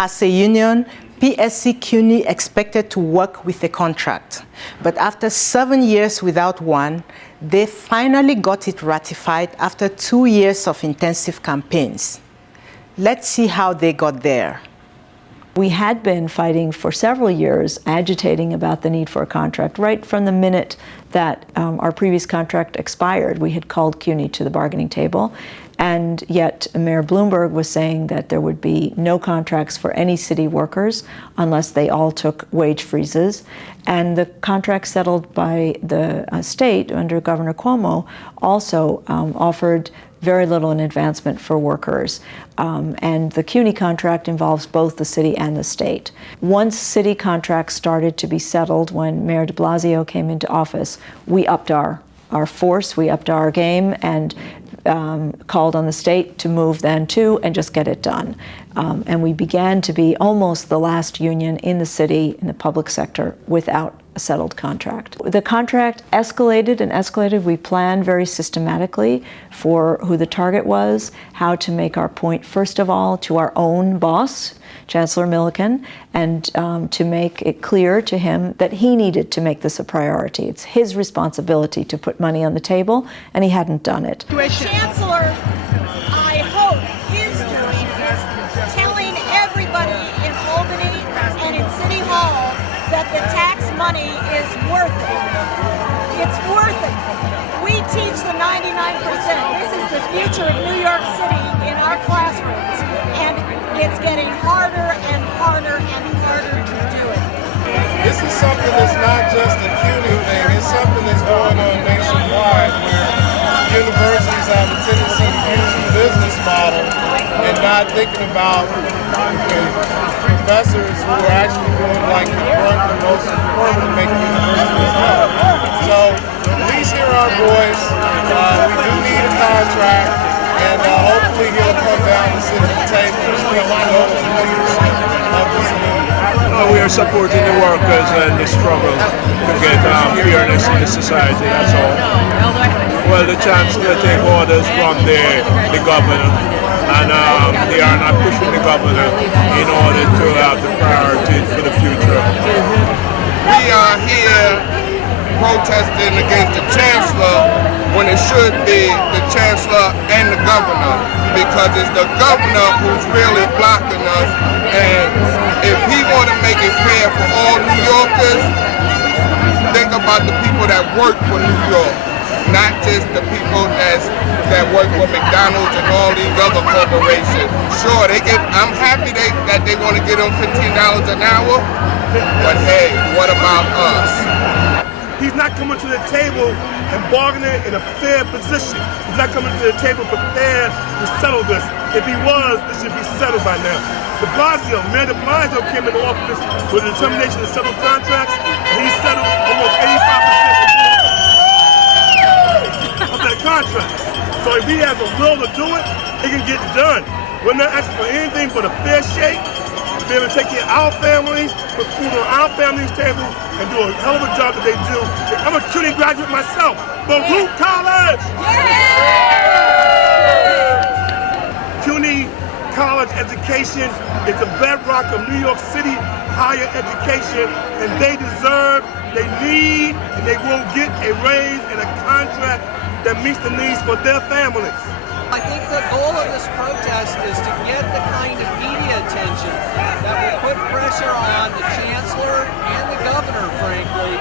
As a union, PSC CUNY expected to work with a contract, but after 7 years without one, they finally got it ratified after 2 years of intensive campaigns. Let's see how they got there. We had been fighting for several years, agitating about the need for a contract. Right from the minute that our previous contract expired, we had called CUNY to the bargaining table, and yet Mayor Bloomberg was saying that there would be no contracts for any city workers unless they all took wage freezes. And the contract settled by the state under Governor Cuomo also offered very little in advancement for workers. And the CUNY contract involves both the city and the state. Once city contracts started to be settled when Mayor de Blasio came into office, we upped our force, we upped our game, and called on the state to move then too and just get it done. And we began to be almost the last union in the city, in the public sector, without a settled contract. The contract escalated and escalated. We planned very systematically for who the target was, how to make our point, first of all, to our own boss, Chancellor Milliken, and to make it clear to him that he needed to make this a priority. It's his responsibility to put money on the table, and he hadn't done it. The Chancellor, I hope, is doing is telling everybody in Albany and in City Hall that the tax money is worth it. It's worth it. We teach the 99%. This is the future of New York City in our classrooms, and it's getting harder and harder and harder to do it. This is something that's not just a CUNY thing. It's something that's going on nationwide, where universities have a tendency to use the business model and not thinking about professors who are actually doing like the work and most important to make universities up. So please hear our voice. We do need a contract, and hopefully he'll come down and sit at the table and speak to those leaders of this movement. We are supporting the workers and the struggle to get fairness in the society, that's all. Well, the Chancellor take orders from the governor, and they are not pushing the governor in order to have the priorities for the future. We are here protesting against the Chancellor when it should be the Chancellor and the governor, because it's the governor who's really blocking us. And if he want to make it fair for all New Yorkers, think about the people that work for New York, not just the people that work for McDonald's and all these other corporations. Sure, I'm happy that they want to get them $15 an hour, but hey, what about us? He's not coming to the table and bargaining in a fair position. He's not coming to the table prepared to settle this. If he was, this should be settled by now. Mayor de Blasio came into office with a determination to settle contracts, and he settled almost 85% of that contract. So if he has a will to do it, it can get done. We're not asking for anything but a fair shake, to be able to take care of our families, put food on our families' table, and do a hell of a job that they do. I'm a CUNY graduate myself, Baruch College! CUNY college education is the bedrock of New York City higher education, and they deserve, they need, and they will get a raise and a contract that meets the needs for their families. I think the goal of this protest is to get the kind of media attention that will put pressure on the Chancellor and the Governor, frankly,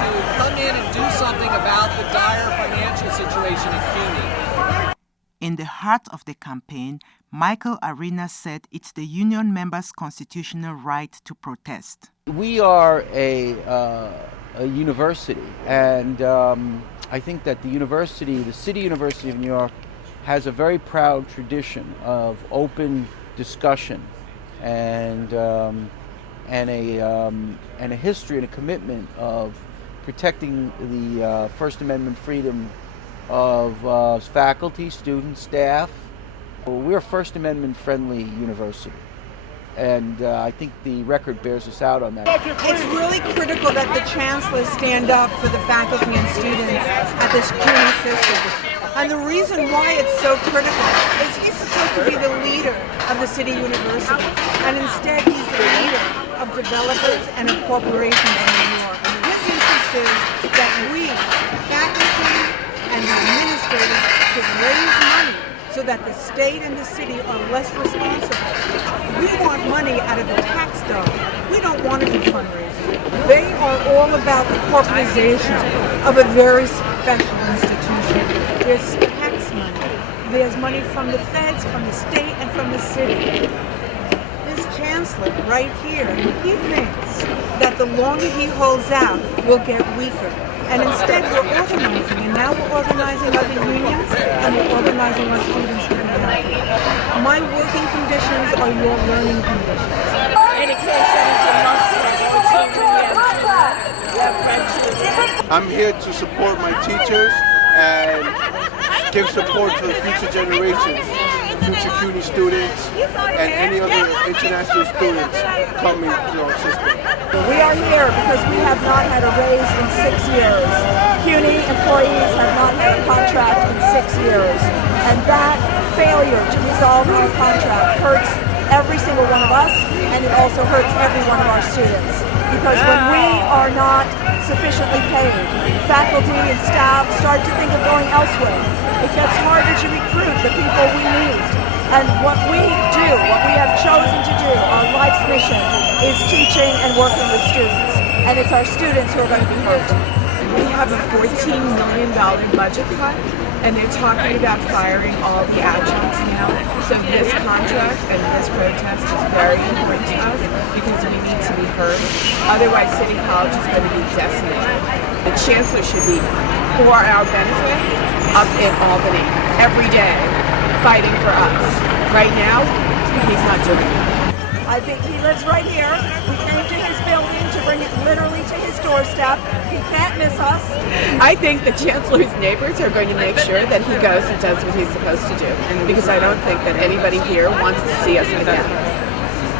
to come in and do something about the dire financial situation at CUNY. In the heart of the campaign, Michael Arenas said it's the union members' constitutional right to protest. We are a university, and I think that the university, the City University of New York, has a very proud tradition of open discussion and a history and a commitment of protecting the First Amendment freedom of faculty, students, staff. We're a First Amendment friendly university, and I think the record bears us out on that. It's really critical that the Chancellor stand up for the faculty and students at this CUNY system. And the reason why it's so critical is he's supposed to be the leader of the city university. And instead he's the leader of developers and of corporations in New York. His interest is that we, faculty and the administrators, should raise money so that the state and the city are less responsible. We want money out of the tax dollar. We don't want to do fundraising. They are all about the corporatization of a very special institution. There's tax money. There's money from the feds, from the state, and from the city. This chancellor right here, he thinks that the longer he holds out, we'll get weaker. And instead we're organizing, and now we're organizing other unions, and we're organizing our students to be happy. My working conditions are your learning conditions. Education is a must for children. We have grandchildren. I'm here to support my teachers and give support to the future generations, future CUNY students, and any other international students coming to our system. We are here because we have not had a raise in 6 years. CUNY employees have not had a contract in 6 years. And that failure to resolve our contract hurts every single one of us, and it also hurts every one of our students. Because when we are not sufficiently paid, faculty and staff start to think of going elsewhere. It gets harder to recruit the people we need. And what we do, what we have chosen to do, our life's mission, is teaching and working with students. And it's our students who are going to be hurt. We have a $14 million budget cut, and they're talking about firing all the adjuncts now. So this contract and this protest is very important to us because we need to be heard. Otherwise, City College is going to be decimated. The chancellor should be, for our benefit, up in Albany every day, fighting for us. Right now, he's not doing it. I think he lives right here. We came to his building to bring it literally to his doorstep. He can't miss us. I think the chancellor's neighbors are going to make sure that he goes and does what he's supposed to do. And because I don't think that anybody here wants to see us again.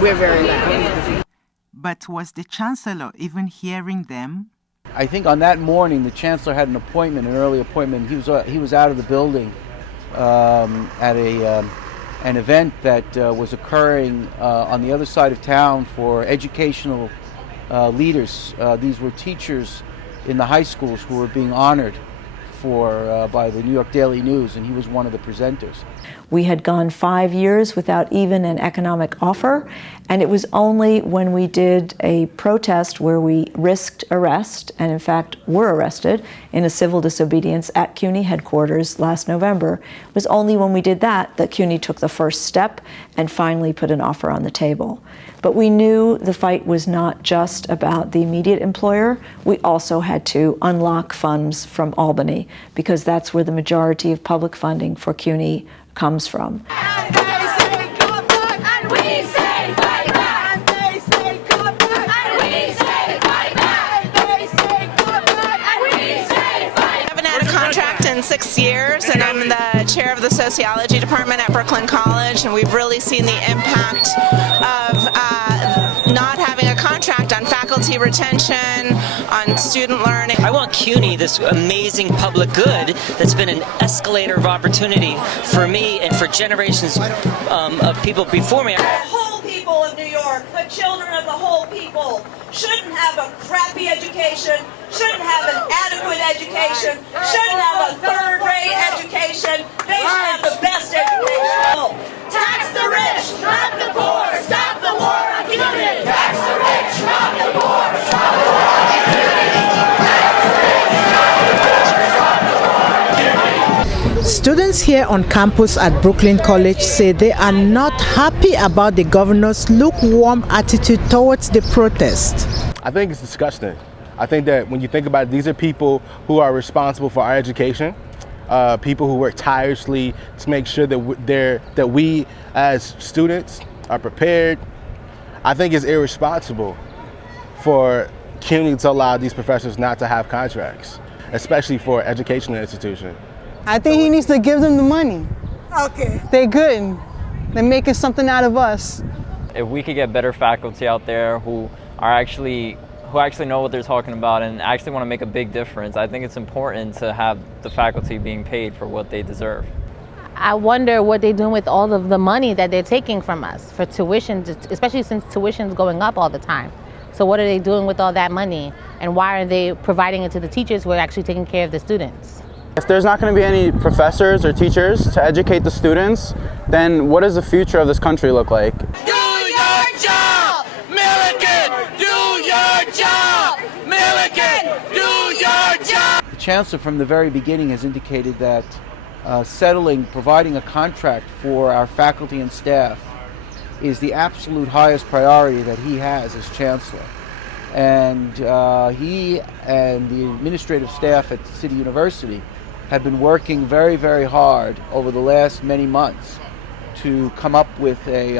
We're very loud. But was the chancellor even hearing them? I think on that morning the chancellor had an appointment, an early appointment. He was out of the building at an event that was occurring on the other side of town for educational leaders. These were teachers in the high schools who were being honored by the New York Daily News, and he was one of the presenters. We had gone 5 years without even an economic offer, and it was only when we did a protest where we risked arrest, and in fact were arrested in a civil disobedience at CUNY headquarters last November. It was only when we did that CUNY took the first step and finally put an offer on the table. But we knew the fight was not just about the immediate employer. We also had to unlock funds from Albany, because that's where the majority of public funding for CUNY comes from. In 6 years, and I'm the chair of the sociology department at Brooklyn College, and we've really seen the impact of not having a contract on faculty retention, on student learning. I want CUNY, this amazing public good that's been an escalator of opportunity for me and for generations of people before me. The whole people of New York, the children of the whole people, shouldn't have a crappy education, shouldn't have an adequate education, shouldn't have a third-rate education. They should have the best education. Tax the rich, not the poor. Stop the war on CUNY. Tax the rich, not the poor. Stop the war on CUNY. Students here on campus at Brooklyn College say they are not happy about the governor's lukewarm attitude towards the protest. I think it's disgusting. I think that when you think about it, these are people who are responsible for our education, people who work tirelessly to make sure that we as students are prepared. I think it's irresponsible for CUNY to allow these professors not to have contracts, especially for an educational institution. I think he needs to give them the money. Okay. They're good. They're making something out of us. If we could get better faculty out there who are actually who actually know what they're talking about and actually want to make a big difference. I think it's important to have the faculty being paid for what they deserve. I wonder what they're doing with all of the money that they're taking from us for tuition, especially since tuition's going up all the time. So what are they doing with all that money, and why are they providing it to the teachers who are actually taking care of the students? If there's not going to be any professors or teachers to educate the students, then what does the future of this country look like? Do your job, Milliken! Do your job, Milliken! Do your job! The Chancellor from the very beginning has indicated that providing a contract for our faculty and staff is the absolute highest priority that he has as Chancellor. And he and the administrative staff at City University have been working very, very hard over the last many months to come up with a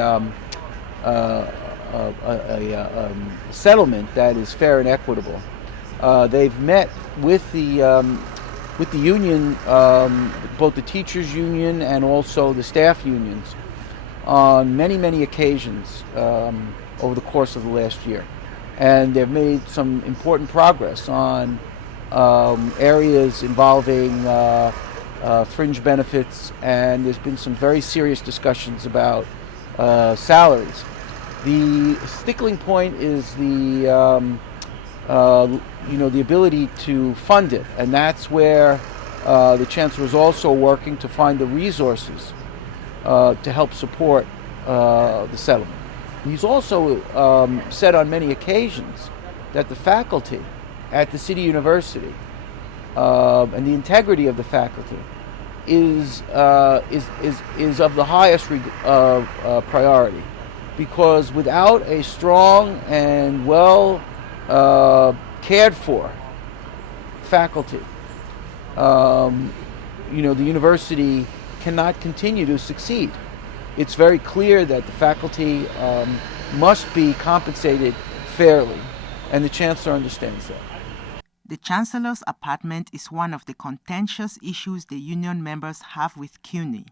settlement that is fair and equitable. They've met with the union, both the teachers union and also the staff unions, on many, many occasions over the course of the last year. And they've made some important progress on areas involving fringe benefits, and there's been some very serious discussions about salaries. The stickling point is the ability to fund it, and that's where the Chancellor is also working to find the resources to help support the settlement. He's also said on many occasions that the faculty at the City University and the integrity of the faculty is of the highest priority, because without a strong and well cared for faculty, the university cannot continue to succeed. It's very clear that the faculty must be compensated fairly, and the Chancellor understands that. The Chancellor's apartment is one of the contentious issues the union members have with CUNY.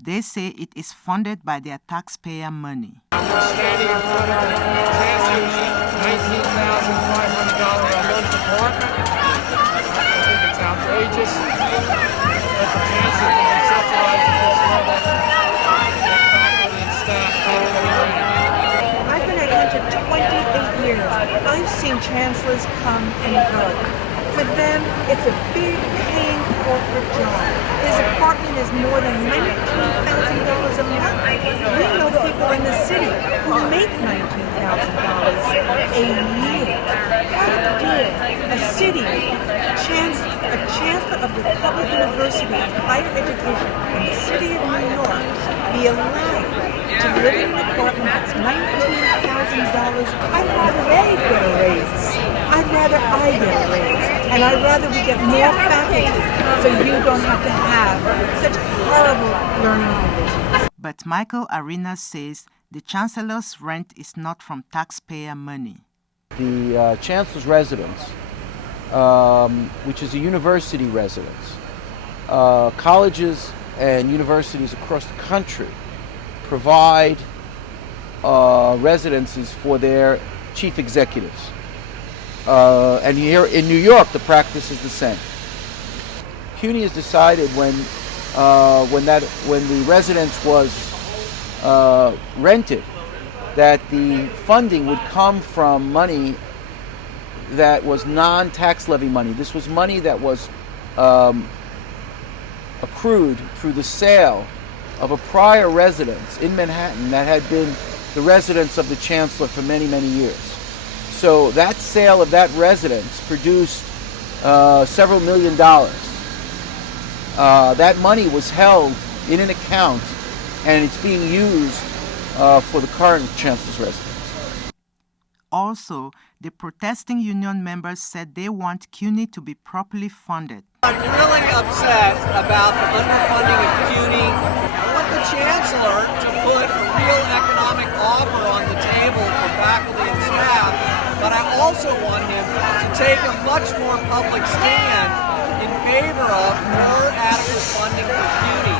They say it is funded by their taxpayer money. We're standing in front of the Chancellor's $19,500 a month apartment. I think it's outrageous that the Chancellor can be subsidized at this level. Faculty and staff can't get anything. I've been at Hunter 28 years. I've seen chancellors come and go. For them, it's a big paying corporate job. His apartment is more than $19,000 a month. We know people in the city who make $19,000 a year. How dare a city, a chancellor of the public university of higher education in the city of New York be allowed to live in an apartment that's $19,000? I'd rather they get a raise. I'd rather I get a raise. And I'd rather we get more faculty so you don't have to have such horrible learning conditions. But Michael Arenas says the Chancellor's rent is not from taxpayer money. The Chancellor's residence, which is a university residence, colleges and universities across the country provide residences for their chief executives. And here in New York, the practice is the same. CUNY has decided when the residence was rented, that the funding would come from money that was non-tax levy money. This was money that was accrued through the sale of a prior residence in Manhattan that had been the residence of the Chancellor for many, many years. So that sale of that residence produced several $1 million. That money was held in an account, and it's being used for the current Chancellor's residence. Also, the protesting union members said they want CUNY to be properly funded. I'm really upset about the underfunding of CUNY. I want the Chancellor to put a real economic offer on the table for faculty and staff, but I also want him to take a much more public stand in favor of more adequate funding for CUNY.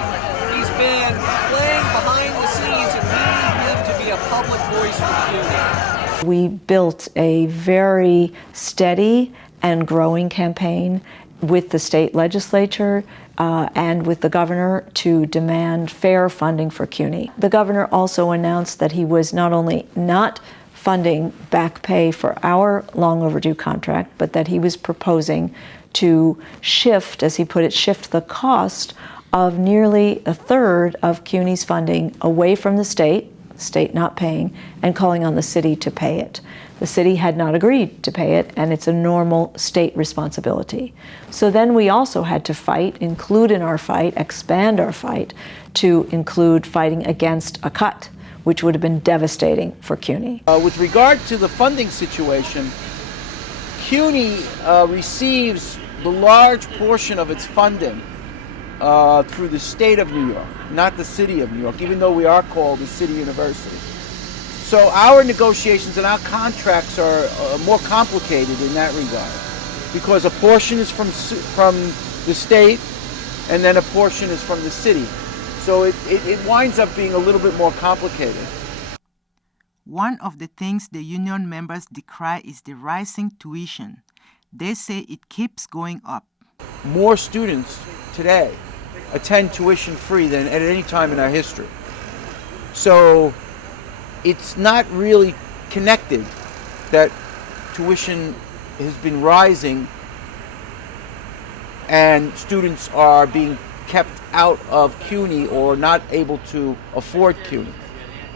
He's been playing behind the scenes, and we need him to be a public voice for CUNY. We built a very steady and growing campaign with the state legislature and with the governor to demand fair funding for CUNY. The governor also announced that he was not only not funding back pay for our long overdue contract, but that he was proposing to shift, as he put it, shift the cost of nearly a third of CUNY's funding away from the state not paying, and calling on the city to pay it. The city had not agreed to pay it, and it's a normal state responsibility. So then we also had to fight, include in our fight, expand our fight to include fighting against a cut, which would have been devastating for CUNY. With regard to the funding situation, CUNY receives the large portion of its funding through the state of New York, not the city of New York, even though we are called a city university. So our negotiations and our contracts are more complicated in that regard, because a portion is from the state and then a portion is from the city. So it winds up being a little bit more complicated. One of the things the union members decry is the rising tuition. They say it keeps going up. More students today attend tuition free than at any time in our history. So it's not really connected that tuition has been rising and students are being kept out of CUNY or not able to afford CUNY,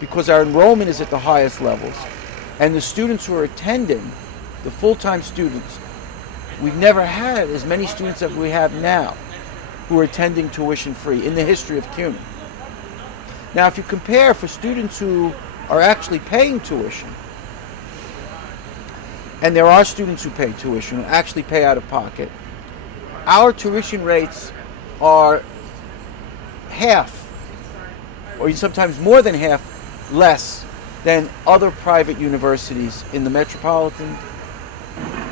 because our enrollment is at the highest levels, and the students who are attending, the full-time students, we've never had as many students as we have now who are attending tuition free in the history of CUNY. Now, if you compare for students who are actually paying tuition, and there are students who pay tuition, who actually pay out of pocket, our tuition rates are half, or sometimes more than half, less than other private universities in the metropolitan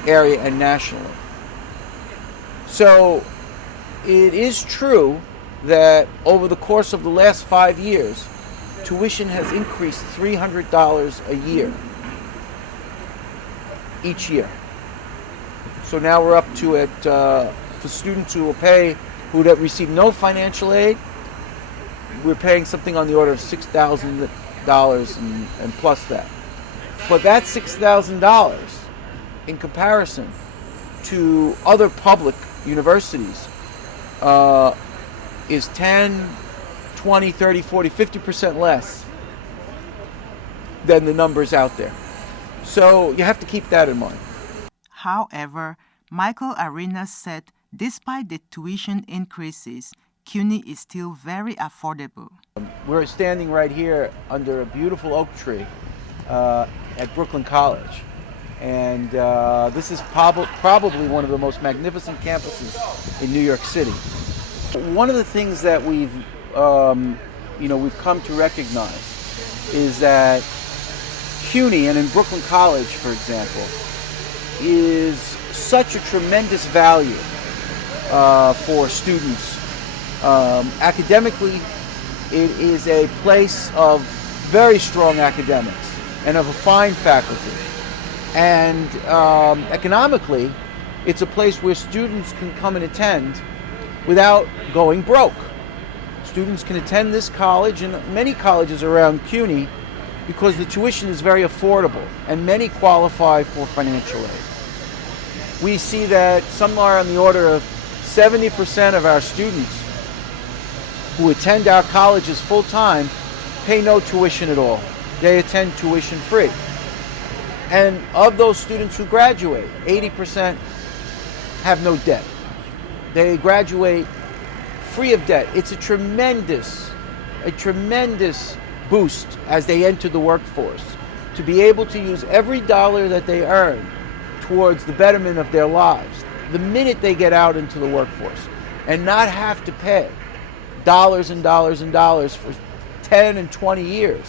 area and nationally. So it is true that over the course of the last 5 years, tuition has increased $300 a year, each year. So now we're up to for students who will pay, who receive no financial aid, we're paying something on the order of $6,000 and plus that. But that $6,000 in comparison to other public universities is 10, 20, 30, 40, 50% less than the numbers out there. So you have to keep that in mind. However, Michael Arenas said despite the tuition increases, CUNY is still very affordable. We're standing right here under a beautiful oak tree at Brooklyn College. And this is probably one of the most magnificent campuses in New York City. One of the things that we've come to recognize is that CUNY, and in Brooklyn College, for example, is such a tremendous value for students. Academically, it is a place of very strong academics and of a fine faculty. And economically, it's a place where students can come and attend without going broke. Students can attend this college and many colleges around CUNY because the tuition is very affordable and many qualify for financial aid. We see that somewhere on the order of 70% of our students who attend our colleges full-time pay no tuition at all. They attend tuition free. And of those students who graduate, 80% have no debt. They graduate free of debt. It's a tremendous boost as they enter the workforce to be able to use every dollar that they earn towards the betterment of their lives the minute they get out into the workforce, and not have to pay dollars and dollars and dollars for 10 and 20 years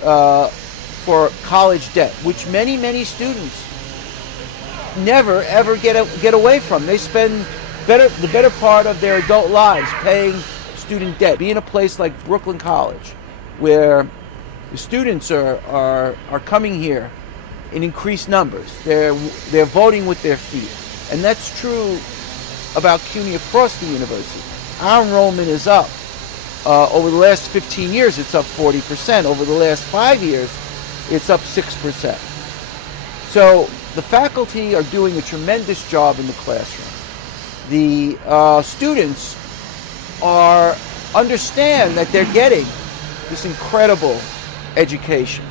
for college debt, which many students never ever get away from. They spend the better part of their adult lives paying student debt. Be in a place like Brooklyn College, where The students are coming here in increased numbers. They're voting with their feet. And that's true about CUNY across the university. Our enrollment is up. Over the last 15 years, it's up 40%. Over the last 5 years, it's up 6%. So the faculty are doing a tremendous job in the classroom. The students understand that they're getting this incredible education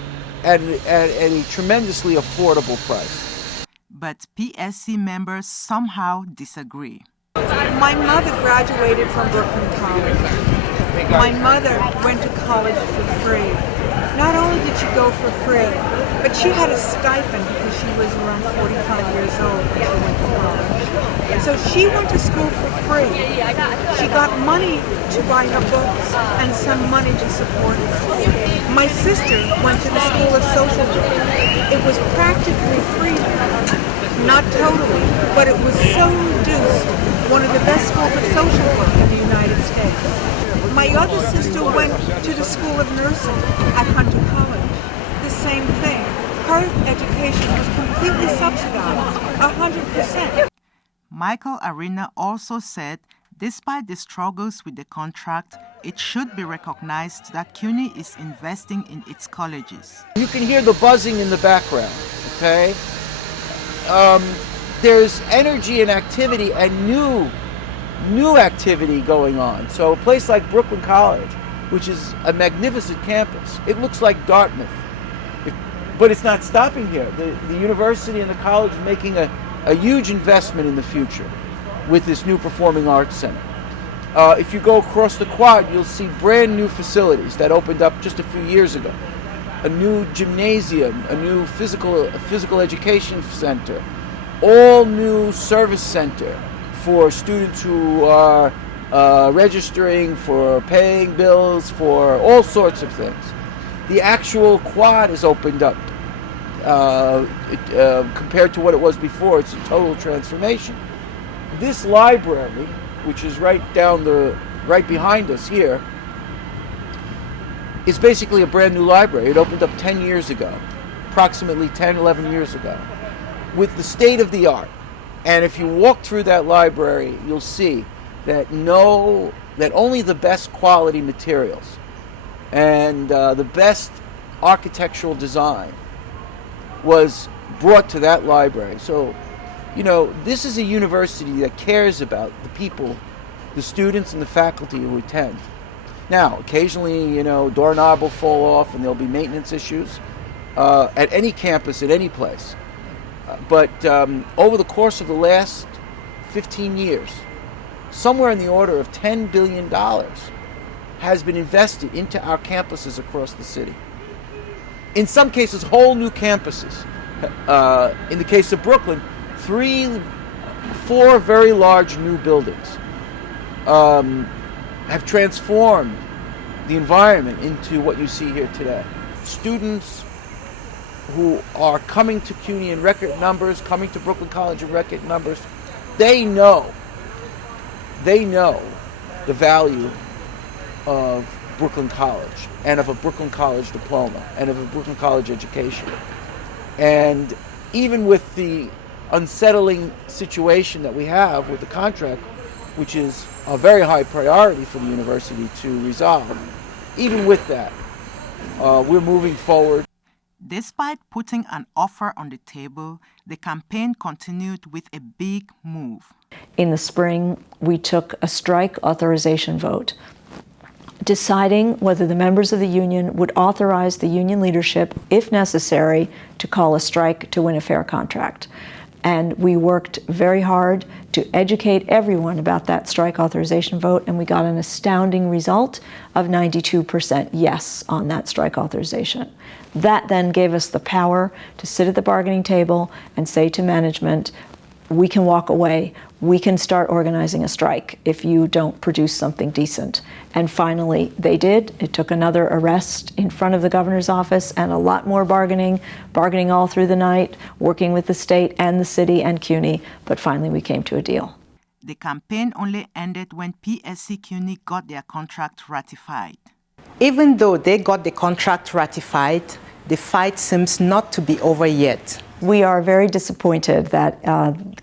at a tremendously affordable price. But PSC members somehow disagree. My mother graduated from Brooklyn College. My mother went to college for free. Not only did she go for free, but she had a stipend because she was around 45 years old when she went to college. So she went to school for free. She got money to buy her books and some money to support her. My sister went to the School of Social Work. It was practically free. Not totally, but it was so reduced. One of the best schools of social work in the United States. My other sister went to the School of Nursing at Hunter College. The same thing. Her education was completely subsidized, 100%. Michael Arena also said, despite the struggles with the contract, it should be recognized that CUNY is investing in its colleges. You can hear the buzzing in the background, okay? There's energy and activity and new activity going on. So a place like Brooklyn College, which is a magnificent campus, it looks like Dartmouth. But it's not stopping here. The university and the college is making a huge investment in the future with this new performing arts center. If you go across the quad, you'll see brand new facilities that opened up just a few years ago. A new gymnasium, a new physical education center, all new service center for students who are registering, for paying bills, for all sorts of things. The actual quad is opened up compared to what it was before. It's a total transformation. This library, which is right behind us here, is basically a brand new library. It opened up 10 years ago, approximately 10, 11 years ago, with the state of the art. And if you walk through that library, you'll see that only the best quality materials and the best architectural design was brought to that library. So, you know, this is a university that cares about the people, the students and the faculty who attend. Now, occasionally, you know, doorknob will fall off and there'll be maintenance issues at any campus, at any place. But over the course of the last 15 years, somewhere in the order of $10 billion has been invested into our campuses across the city. In some cases, whole new campuses. In the case of Brooklyn, 4 very large new buildings have transformed the environment into what you see here today. Students who are coming to CUNY in record numbers, coming to Brooklyn College in record numbers, they know the value of Brooklyn College and of a Brooklyn College diploma and of a Brooklyn College education. And even with the unsettling situation that we have with the contract, which is a very high priority for the university to resolve, even with that, we're moving forward. Despite putting an offer on the table, the campaign continued with a big move. In the spring, we took a strike authorization vote, deciding whether the members of the union would authorize the union leadership, if necessary, to call a strike to win a fair contract. And we worked very hard to educate everyone about that strike authorization vote, and we got an astounding result of 92% yes on that strike authorization. That then gave us the power to sit at the bargaining table and say to management, we can walk away, we can start organizing a strike if you don't produce something decent. And finally, they did. It took another arrest in front of the governor's office and a lot more bargaining all through the night, working with the state and the city and CUNY, but finally we came to a deal. The campaign only ended when PSC CUNY got their contract ratified. Even though they got the contract ratified, the fight seems not to be over yet. We are very disappointed that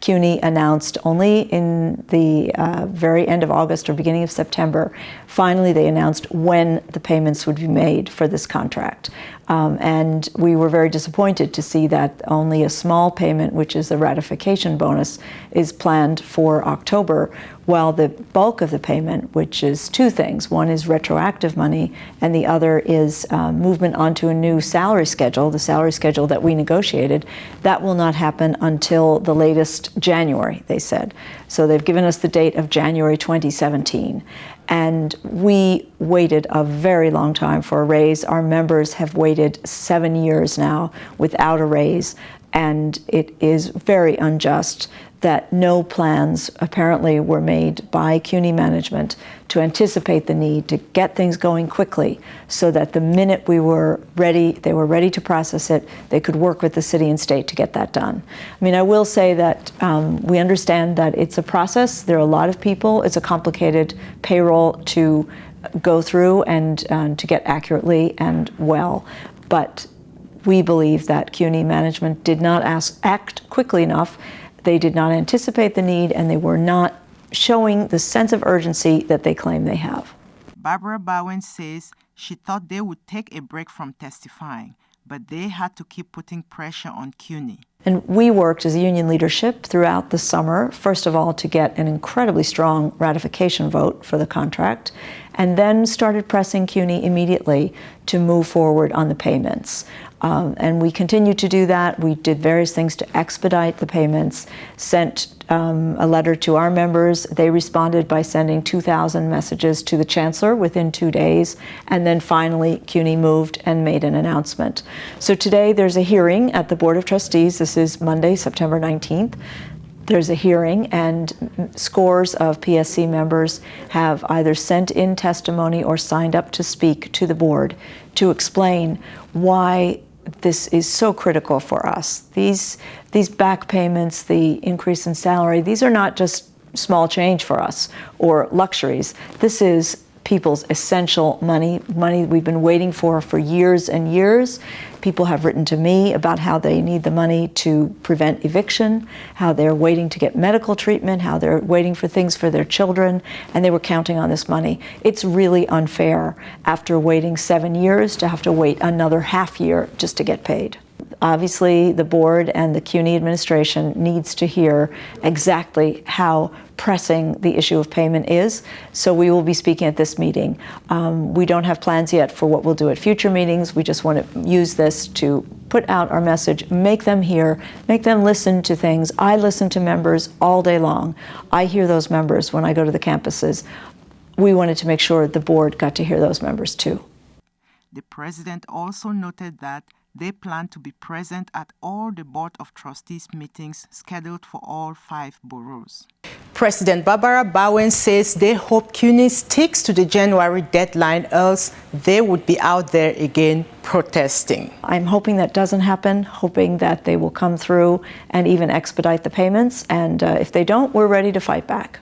CUNY announced only in the very end of August or beginning of September, finally they announced when the payments would be made for this contract. And we were very disappointed to see that only a small payment, which is a ratification bonus, is planned for October, while the bulk of the payment, which is two things, one is retroactive money and the other is movement onto a new salary schedule, the salary schedule that we negotiated, that will not happen until the latest January, they said. So they've given us the date of January 2017. And we waited a very long time for a raise. Our members have waited 7 years now without a raise, and it is very unjust that no plans apparently were made by CUNY management to anticipate the need to get things going quickly so that the minute we were ready, they were ready to process it, they could work with the city and state to get that done. I mean, I will say that we understand that it's a process. There are a lot of people. It's a complicated payroll to go through and to get accurately and well. But we believe that CUNY management did not act quickly enough. They did not anticipate the need, and they were not showing the sense of urgency that they claim they have. Barbara Bowen says she thought they would take a break from testifying, but they had to keep putting pressure on CUNY. And we worked as a union leadership throughout the summer, first of all, to get an incredibly strong ratification vote for the contract, and then started pressing CUNY immediately to move forward on the payments. And we continued to do that. We did various things to expedite the payments, sent a letter to our members. They responded by sending 2,000 messages to the chancellor within 2 days. And then finally, CUNY moved and made an announcement. So today there's a hearing at the Board of Trustees. This is Monday, September 19th. There's a hearing, and scores of PSC members have either sent in testimony or signed up to speak to the board to explain why this is so critical for us. These back payments, the increase in salary, these are not just small change for us or luxuries. This is people's essential money we've been waiting for years and years. People have written to me about how they need the money to prevent eviction, how they're waiting to get medical treatment, how they're waiting for things for their children, and they were counting on this money. It's really unfair after waiting 7 years to have to wait another half year just to get paid. Obviously, the board and the CUNY administration needs to hear exactly how pressing the issue of payment is, so we will be speaking at this meeting. We don't have plans yet for what we'll do at future meetings. We just want to use this to put out our message, make them hear, make them listen to things. I listen to members all day long. I hear those members when I go to the campuses. We wanted to make sure the board got to hear those members too. The president also noted that they plan to be present at all the Board of Trustees meetings scheduled for all 5 boroughs. President Barbara Bowen says they hope CUNY sticks to the January deadline, else they would be out there again protesting. I'm hoping that doesn't happen, hoping that they will come through and even expedite the payments, and if they don't, we're ready to fight back.